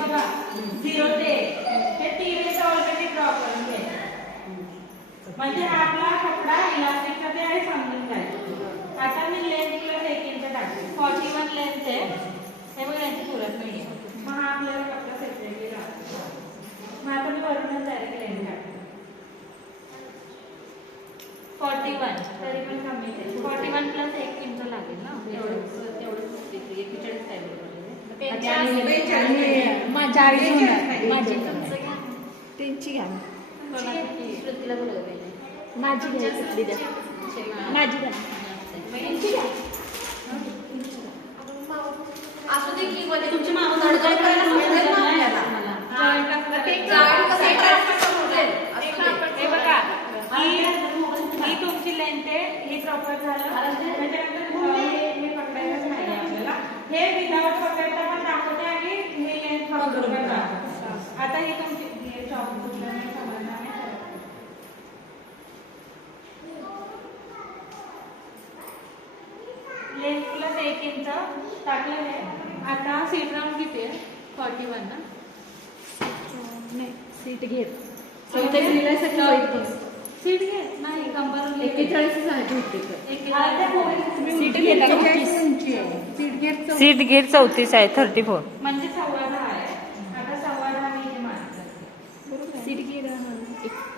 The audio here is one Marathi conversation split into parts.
बघा 0 ते 1 हे 3 इंच ऑलरेडी ड्रॉ करून घ्यायचे. म्हणजे हा आपला कपडा इलास्टिकचा ते आहे समजून जाईल. आता मी लेंथ प्लस 1 इंच टाकते. 41 लेंथ आहे. हे बघा यांची पुरत नाहीये. मग हा आपल्याला कपडा सेपरेटली राहतो. मग आता मी वरूनच डायरेक्ट लेंथ टाकते. 41 तरी पण कमी आहे. 41 प्लस 1 इंच लागेल ना. तेवढं 41 काय बरोबर. माझी त्यांची घ्या श्रुतीला बोलवलं पाहिजे. माझी घ्या माझी घ्या असू दे की मध्ये तुमची मागून अडचण करायला सांगितलं ना आपल्याला. हे बघा ही तुमची लेंथ आहे. ही प्रॉपर झालं. त्याच्यानंतर हे पकडायचंच नाही आपल्याला. हे विदाउट पकडता पण दाखवते आणि हे लेंथ पकडून पण दाखवते. आता ही तुमची चॉप कुठल्याने समजणार नाही. लेंथ प्लस 1 इंच टाकलं आहे. आता सीट राऊंड किती आहे? 41 ना. नाही सीट घेत सीट घे नाही कंबर 41 झाली होती. सीट घेत 34 आहे 34. म्हणजे 10.25 आहे. आता 10.25 मी इथे मारते. सीट घेत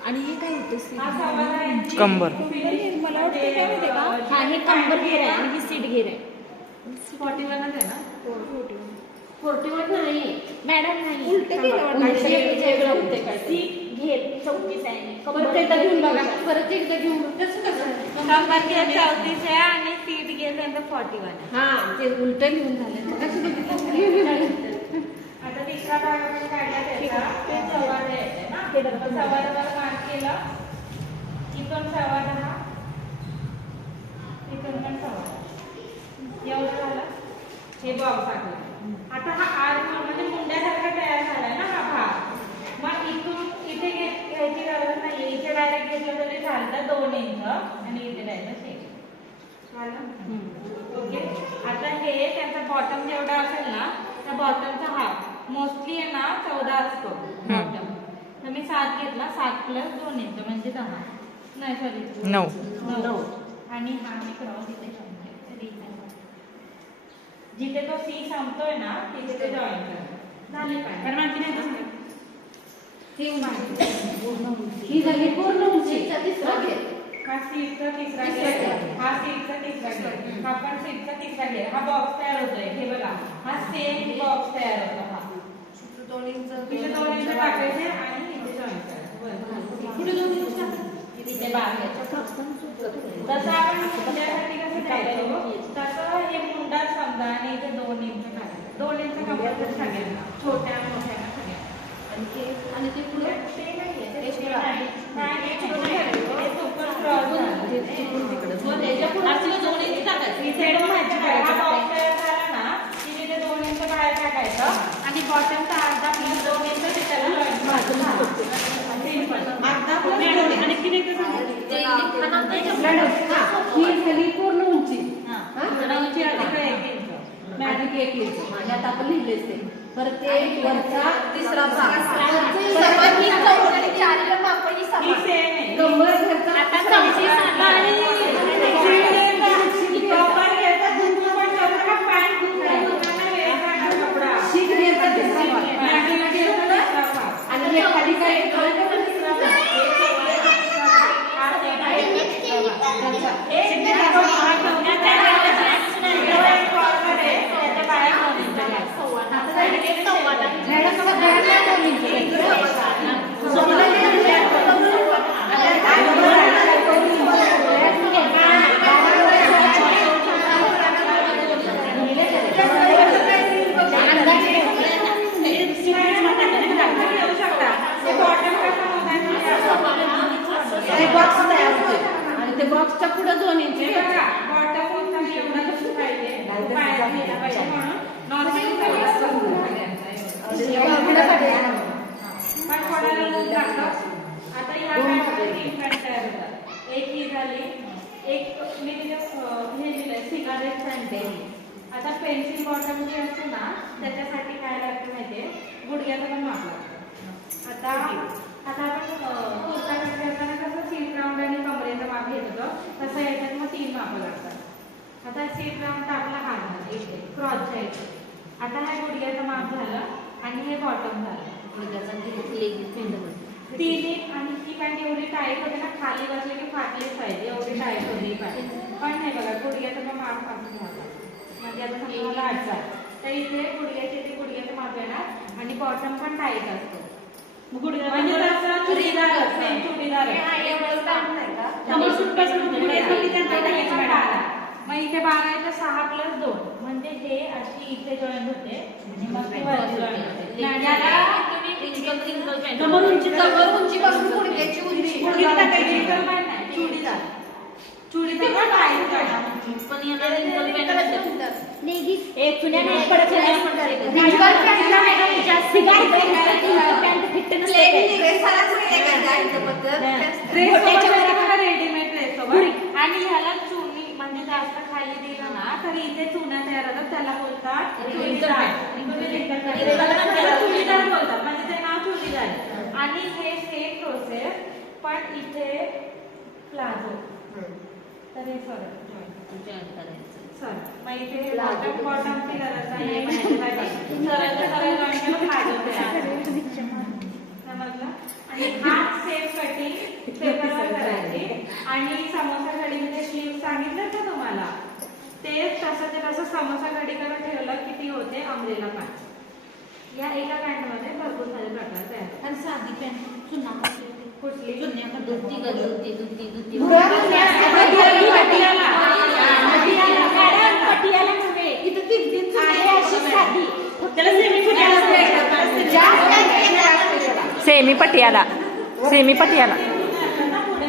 आणि हे काय होतं हा 10.25 कंबर. मला वाटतं काय माहिती का हा हे कंबर घेर आहे आणि ही सीट घेर आहे. 41 आहे ना. 41 नाही मॅडम नाही उलट सीट घेर 34 आहे परत एकदा घेऊन बघा. परत एकदा घेऊन कसं कंबर घे 34 आहे आणि सीट घे त्यांचं 41 आहे. हा ते उलट घेऊन झालं. आता तिसरा भाग आपण काढला त्याचा ते 10.25 येते ना. 10.25 मार्क केलं. इथून 10.25 इथून पण 10.25 एवढं झालं. हे बॉक्स टाकलं. आता हा आर्म म्हणजे मुंड्यासारखा तयार झालाय ना हा भाग. मग इथून इथे घ्यायची गरज नाही. इथे डायरेक्ट घेतलं तरी चालतं 2 इंच आणि इथे डायरेक्ट ओके. आता हे त्यांचा बॉटम जेवढा असेल ना त्या बॉटमचा हाफ मोस्टली आहे ना 14 असतो बॉटम. तर मी 7 घेतला. 7 प्लस 2 इंच म्हणजे 10 नाही सॉरी 9. आणि हा मी क्रॉस इथे जिथे तो सी संपतोय ना तिथे ते जॉईन करा. झाले काय कारण आणखी नाही तसं ही झाली पूर्ण उंचीचा तिसरा घेर. हा सीटचा तिसरा घेर. हा सीटचा तिसरा घेर. हा पण सीटचा तिसरा घेर. हा बॉक्स तयार होतोय. हे बघा हा सेम बॉक्स तयार होतो. हा 2 इंच टाकायचे आणि इथे जॉईन करायचं. पुढे 2 इंच टाका. इथे बाहेरच्या तसं आपण मुंड्यासाठी कसं द्यायचो तसं हे मुंडा समजा आणि इथे 2 इंच टाकायचं. 2 इंच कंपल्सरी सगळ्यांना छोट्या मोठ्या सगळ्या. आणि ते पुढे ते नाहीये ते नाही हे सुपर क्रॉस झालं. मग त्याच्या पुढे असलं 2 इंच टाकायचं. इथे हा बॉक्स तयार झाला ना की तिथे 2 इंच बाहेर टाकायचं आणि बॉटमचा अर्धा प्लस 2 इंच ते त्याला आणि किती ते ही झाली पूर्ण उंची. उंची अधिक 1 इंच. अधिक 1 इंच. ह्यात आपण लिहिलेच ते. परत ते वरचा तिसरा भाग. ही सेम आहे. कंबर घरचा आता चौथी प्रॉपर घ्यायचा. दुसरं पण चौथा पॅन्ट कपडा शीट घ्यायचा तिसरा भाग. आणि हे खाली काय तिसरा भाग. ते बॉक्सच्या पुढे 2 इंच आता सीट लावून टाकला हात इथे क्रॉसच्या इथे. आता हा गुडघ्याचं माप झालं आणि हे बॉटम झालं. तिन्ही आणि ती पॅन्ट एवढी टाईट होते ना, खाली बसले की फाटलीच पाहिजे, एवढी टाईट होती पॅन्ट. पण नाही बघा गुडघ्याचं पण माप कापून घ्यावा. म्हणजे आता समजा मला 8 तर इथे गुडघ्याचं माप येणार आणि बॉटम पण टाईट असतो. म्हणजे तसं चुडीदार सेम चुडीदार आहे. मग इथे 12 इथे 6 + 2 म्हणजे हे अशी इथे जॉईन होते आणि मग ती वरती जॉईन होते. उंचीपासून गुडघ्याची उंची चुडीदार चुडीदार टाईट एक चुन्या नाही पडत रेडीमेड ड्रेस सोबत. आणि ह्याला चुनी म्हणजे जास्त खाली दिलं ना तर इथे चुन्या तयार होतात, त्याला बोलतात चुडीदार. चुडीदार बोलतात म्हणजे ते नाव चुडीदार आहे. आणि हे सेम प्रोसेस पण इथे प्लाझो. तर हे सरळ मग इथे बॉटमची गरज नाही. सरळ समजलं. आणि हाफ सेफ कटिंग पेपरवर करायची. आणि समोसा घडीमध्ये स्लीव सांगितलं का तुम्हाला, ते तसं समोसा घडी करून ठेवलं किती होते अमरेला पॅन्ट. या एका पॅन्ट मध्ये भरपूर सारे प्रकार तयार. आणि साधी पॅन्ट चुन्ना कुठली पटियाला नव्हे, इथं 3 आहे अशी साधी. सेमी पटियाला सेमी पटियाला पुढे